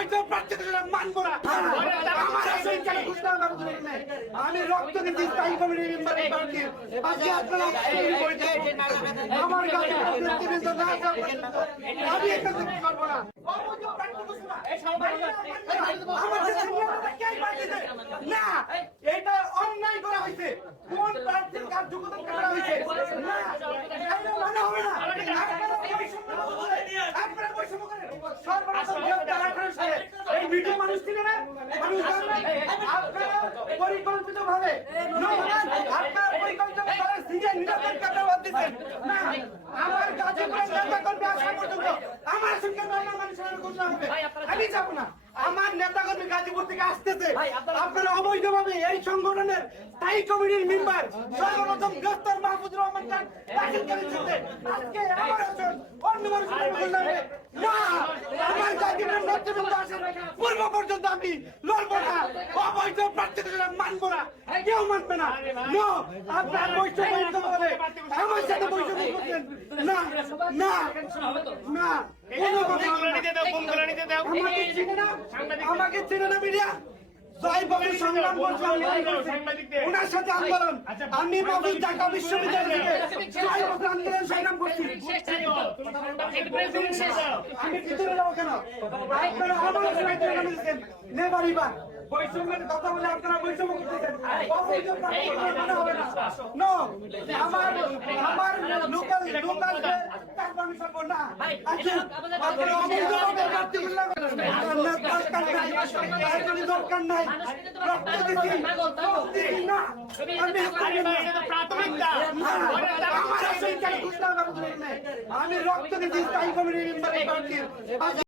অবৈধ প্রার্থীদের মানব না। আমার আসলে কেন ঘোষণা করার জন্য নাই। আমি রক্ত দিচ্ছি স্থায়ী কমিটির মেম্বারের প্রার্থী। আজকে আপনারা আমার কাছে নেতৃবৃন্দ না আসা পর্যন্ত আমি এখান থেকে করবো না। অবৈধ প্রার্থী ঘোষণা আমার দেশের নিয়মটা কে পাঠিয়েছে? না, এটা অন্যায় করা হয়েছে। কোন প্রার্থীর কাজ যোগ্যতা করা হয়েছে? না, এটা মানা হবে না। আপনারা বৈষম্য করেন। সর্বপ্রথম 2018 সালে এই ভিডিও মানুষ ছিল না, মানুষ জানে আপনারা পরিকল্পিতভাবে আপনারা পরিকল্পিতভাবে সিজন নিরাপত্তা ব্যবহার দিচ্ছেন। না, আমার কাছে নেতা কর্মী আসা পর্যন্ত আমার সঙ্গে নর্মাল মানুষের ঘোষণা হবে, আমি যাব না। আমার নেতা কর্মী গাজীপুর থেকে আসতেছে, আপনারা অবৈধভাবে এই সংগঠনের স্থায়ী কমিটির মেম্বার সর্বপ্রথম গ্রেফতার মাহফুজুর রহমান খান দাখিল করেছে। আজকে আমার আসন অন্য মানুষের ঘোষণা হবে না। আমার গাজীপুরের নেতৃবৃন্দ আসার পূর্ব পর্যন্ত আমি লড়বো না। অবৈধ প্রার্থীদের মানবো না, কেউ মানবে না। নো, আপনার বৈষম্য হবে, আমার সাথে বৈষম্য করছেন না, না, না। আমাকে চিনে না মিডিয়া, জয়বাবুর সংগ্রাম ওনার সাথে আন্দোলন। আমি বাবু ঢাকা বিশ্ববিদ্যালয় থেকে 6 বছর আন্দোলন সংগ্রাম করছি। আমি ভিতরে যাবো কেন? আপনারা আমার দিচ্ছেন নেবারিবার বৈষম্যের কথা বলে আপনারা বৈষম্য করতেছেন। আমার লোকাল পারমিশন না। দরকার নাই, আমি রক্ত দিচ্ছি স্থায়ী কমিটির মেম্বারের প্রার্থী।